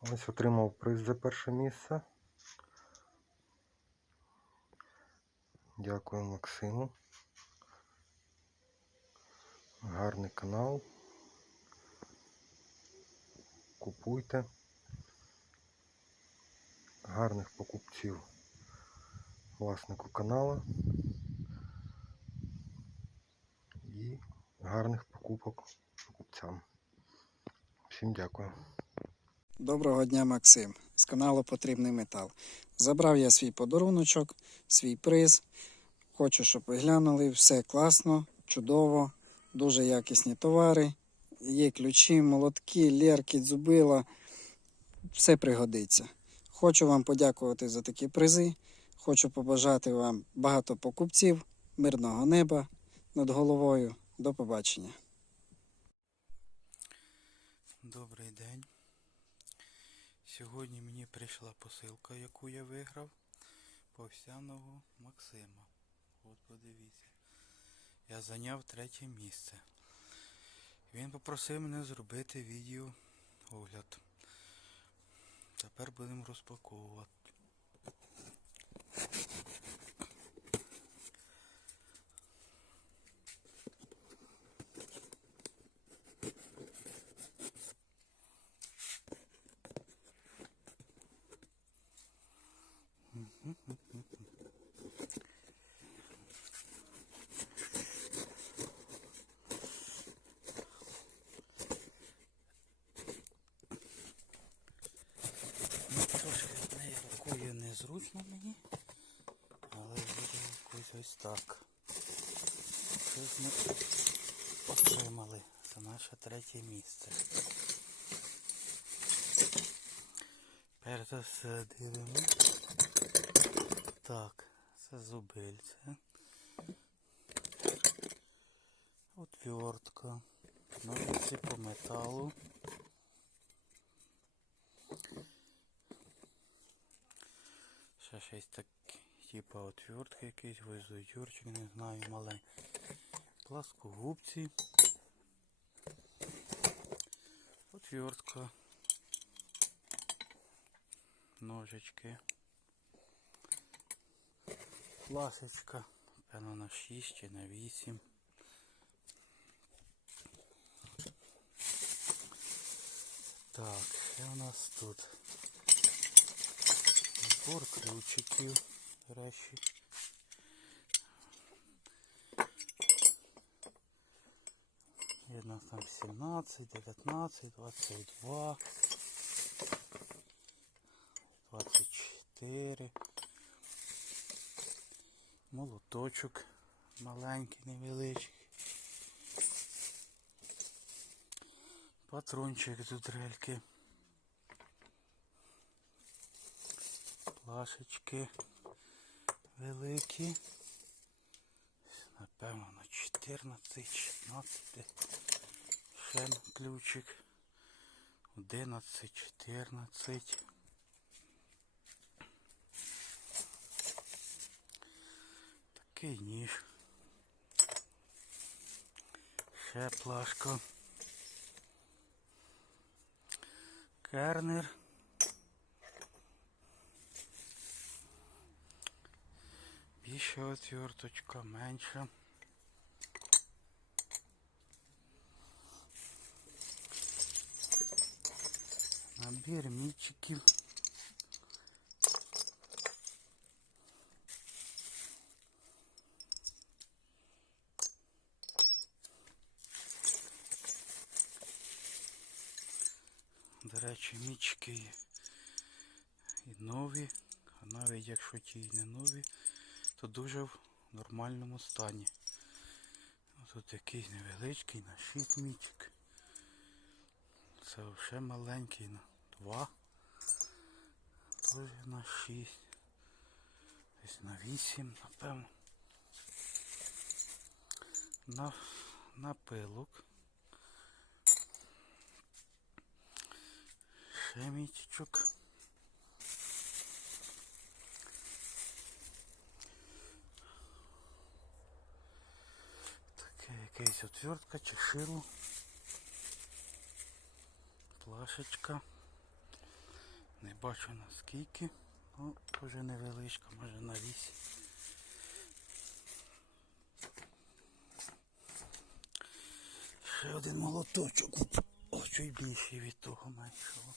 Ось отримав приз за перше місце. Дякую Максиму. Гарний канал. Купуйте. Гарних покупців власнику канала. І гарних покупок покупцям. Всім дякую. Доброго дня, Максим. З каналу Потрібний метал. Забрав я свій подаруночок, свій приз. Хочу, щоб ви глянули. Все класно, чудово, дуже якісні товари. Є ключі, молотки, лєрки, дзубила. Все пригодиться. Хочу вам подякувати за такі призи. Хочу побажати вам багато покупців, мирного неба над головою. До побачення. Добрий день. Сьогодні мені прийшла посилка, яку я виграв повсяного Максима. От подивіться. Я зайняв третє місце. Він попросив мене зробити відео огляд. Тепер будемо розпаковувати. Трошки з нею рукою незручно мені, але буде якось ось так. Щось ми отримали за наше третє місце. За все дивимось. Так, це зубильце. Отвертка. Ножиці по металу. Ще щось так, типа отвертки якийсь, гвоздодюрчик, не знаю, маленький. Пласкогубці. Отвертка. Ножички. Плашечка. Певно на 6 чи на 8. Так, що у нас тут? Набор ключиків, речі. Є нас там 17, 19, 22, 24. Молоточок маленький, невеличкий. Патрончик до дрельки. Плашечки великі. Напевно на 14, 16. Ще ключик. 11, 14. Такий ніж. Ще плашка. Кернер. Більша отверточка, менша. Набір мічиків. До речі, мічки і нові, а навіть якщо ті і не нові, то дуже в нормальному стані. Тут якийсь невеличкий на 6 мічик. Це вже маленький на 2. Теж на 6. Десь на 8, напевно. На, на пилок. Ще. Таке якась отвертка чи шило. Плашечка. Не бачу наскільки. Ну, вже невеличка, може на 8. Ще один молоточок. О, чуть більший від того меншого.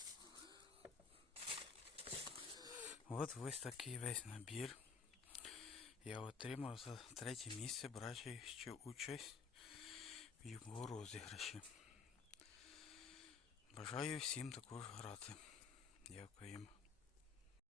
От ось такий весь набір. Я отримав за третє місце, брачи участь в його розіграші. Бажаю всім також грати. Дякуємо.